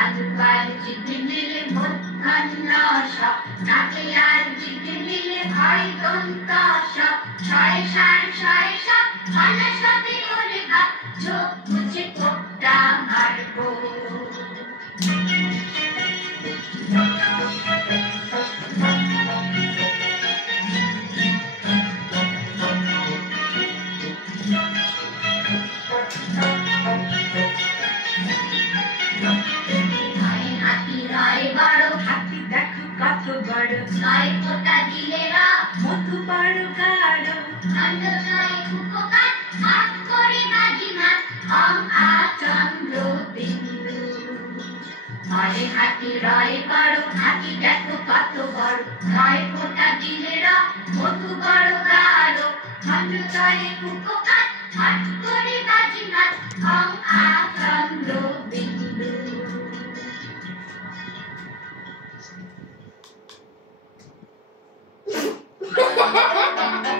আলুবার জিতে মিলে মধ্যাহ্নসব নাকে আর জিতে মিলে হয় দন্তসব ছয় সার ছয় সব খানা সবই ওরে বাপ চোখ মুছে কোপটা মারবো নয় ফোঁটা দিলে মধু বড় গাঢ় খণ্ড নয় উপকার হাত করে বাজিমাত অং আ চন্দ্র বিন্দু নয় হাতি রয় বড় হাতি দেখো কত বড় নয় ফোঁটা দিলে মধু বড় গাঢ় খণ্ড নয় উপকার হাত করে বাজিমাত অং আ চন্দ্র বিন্দু